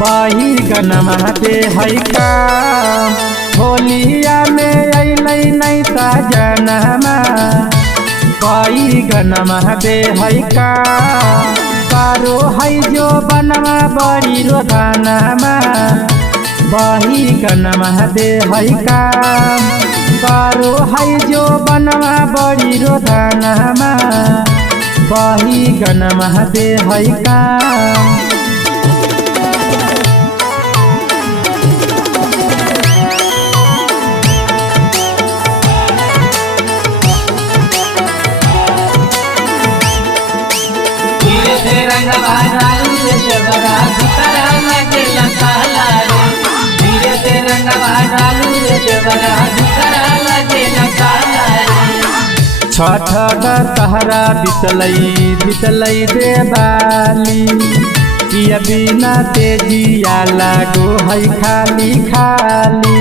बही गनमा दे है का होलिया में अलै नहीं सजनमा बही गनमा दे है का कारो है जो बनवा बड़ी रोदनमा बही गनमा दे है का कारो है जो बनवा बड़ी रोदनमा बही गनमा दे है का छठ दशहरा बितलै देवाली पिया बिना तेजिया लागो है खाली खाली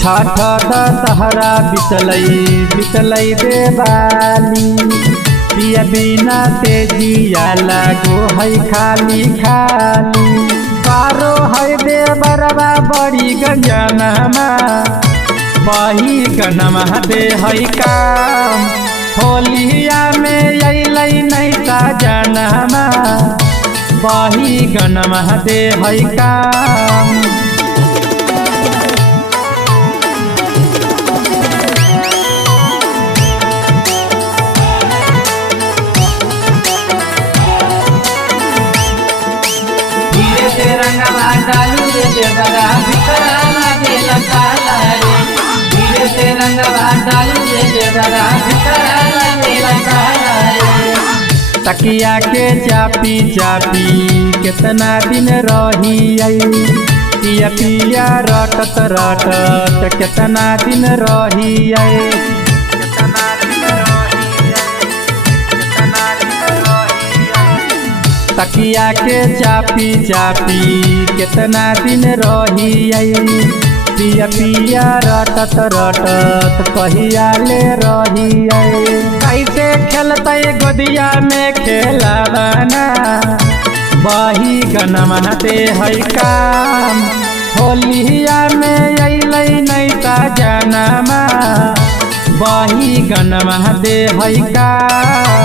छठ दशहरा बितलै देवाली पिया बिना तेजिया लागो है खाली खाली कारो है देवरवा बड़ी गंजनमा बही गनमा दे है काम होलिया में अलै नहीं सजनमा बही गनमा दे है काम तकिया के चापी चापी कितना दिन रही पिया पिया रटत रटत कितना दिन रही तकिया के चापी चापी कितना दिन रही पिया पिया रटत रटत कहिया ले रही कैसे खेलते गोदिया में खेलना बही गनमा दे है काम होलिया में अलै नहीं सजनमा बही गनमा दे है काम।